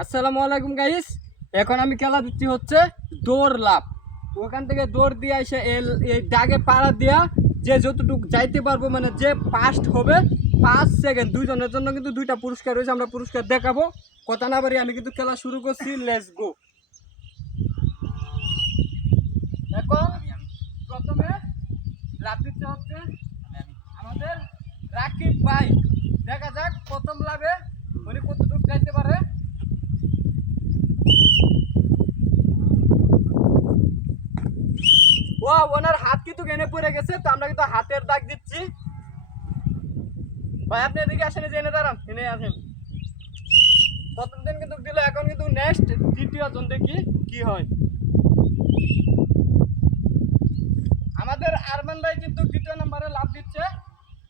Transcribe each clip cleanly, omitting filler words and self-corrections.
আসসালামু আলাইকুম গাইস। এখন আমি খেলা দিচ্ছি হচ্ছে দৌড় লাভ। ওখান থেকে দৌড় দিয়ে এসে এই দাগে পাড়া দিয়া যে যতটুকু যাইতে পারবো, মানে যে ফার্স্ট হবে 5 সেকেন্ড, দুইজনের জন্য কিন্তু দুইটা পুরস্কার রয়েছে। আমরা পুরস্কার দেখাবো। কথা না বাড়ি আমি কিন্তু খেলা শুরু করছি। Let's go. এখন প্রথমে লাভ দিতে হচ্ছে আমাদের রাকিব ভাই। দেখা যাক প্রথম লাভে উনি কতটুকু যাইতে পারে। ও ওনার হাত কিন্তু এনে পড়ে গেছে, তো আমরা কিন্তু হাতের দাগ দিচ্ছি। ভাই আপনি এদিকে আসেন, জেনে দাঁড়ান, এনে আসেন। প্রথম দিন কিন্তু দিল, এখন কিন্তু নেক্সট দ্বিতীয় জন দেখি কি হয়। আমাদের আরমান ভাই কিন্তু দ্বিতীয় নম্বরে লাভ দিচ্ছে,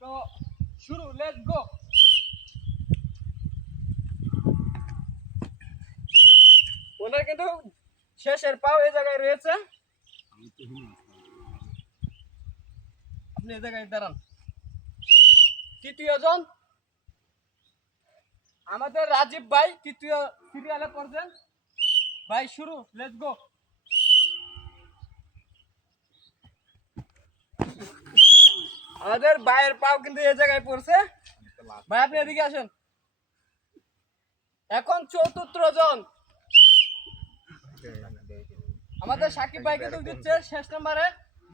তো শুরু, লেটস গো। ওনার কিন্তু শেষের পাও এই জায়গায় রয়েছে। আপনি এই জায়গায় দাঁড়ান। তৃতীয় জন আমাদের রাজীব ভাই, তৃতীয় সিরিয়ালে পড়ছেন। ভাই শুরু, লেটস গো। আমাদের ভাইয়ের পাও কিন্তু এই জায়গায় পড়ছে। ভাই আপনি এদিকে আসেন। এখন চতুর্থ জন আমাদের সাকিব ভাই কিন্তু দিচ্ছে শেষ নম্বরে।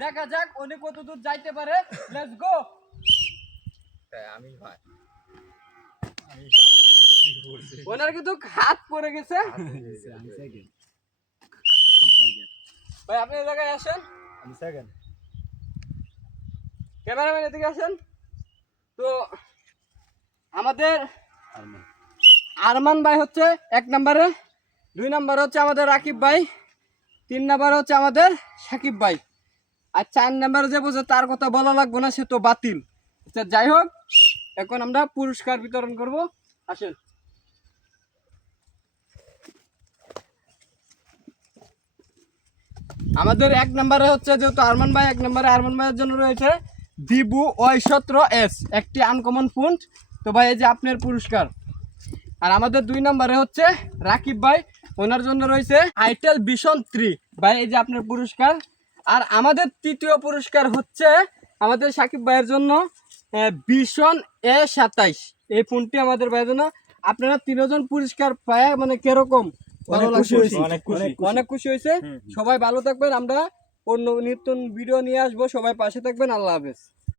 দেখা যাক উনি কত দূর যাইতে পারে। Let's go. ওনার কিন্তু হাত পড়ে গেছে। ভাই আপনি এই জায়গায় আসেন। ক্যামেরাম্যান এদিকে আসেন। তো আমাদের আরমান ভাই হচ্ছে 1 নম্বরে, 2 নম্বরে হচ্ছে আমাদের রাকিব ভাই, 3 নম্বরে হচ্ছে আমাদের সাকিব ভাই, আর 4 নম্বরে যে বোঝে তার কথা বলা লাগবে না, সে তো বাতিল। আচ্ছা যাই হোক, এখন আমরা পুরস্কার বিতরণ করব। আসেন। আমাদের 1 নম্বরে হচ্ছে, যেহেতু আরমান ভাই 1 নম্বরে, আরমান ভাইয়ের জন্য রয়েছে ভিভো Y17s, একটি আনকমন ফোন। তো ভাই এই যে আপনার পুরস্কার। আর আমাদের 2 নম্বরে হচ্ছে রাকিব ভাই, ওনার জন্য রয়েছে আইটেল ভিশন 3। ভাই এই যে আপনার পুরস্কার। আর আমাদের তৃতীয় পুরস্কার হচ্ছে আমাদের সাকিব ভাইয়ের জন্য ভিশন A27, এই ফোনটি আমাদের ভাইয়ের জন্য। আপনারা 3 জন পুরস্কার পায় মানে কিরকম ভালো লাগছে? অনেক খুশি হয়েছে। সবাই ভালো থাকবেন। আমরা অন্য নিত্য ভিডিও নিয়ে আসবো। সবাই পাশে থাকবেন। আল্লাহ হাফেজ।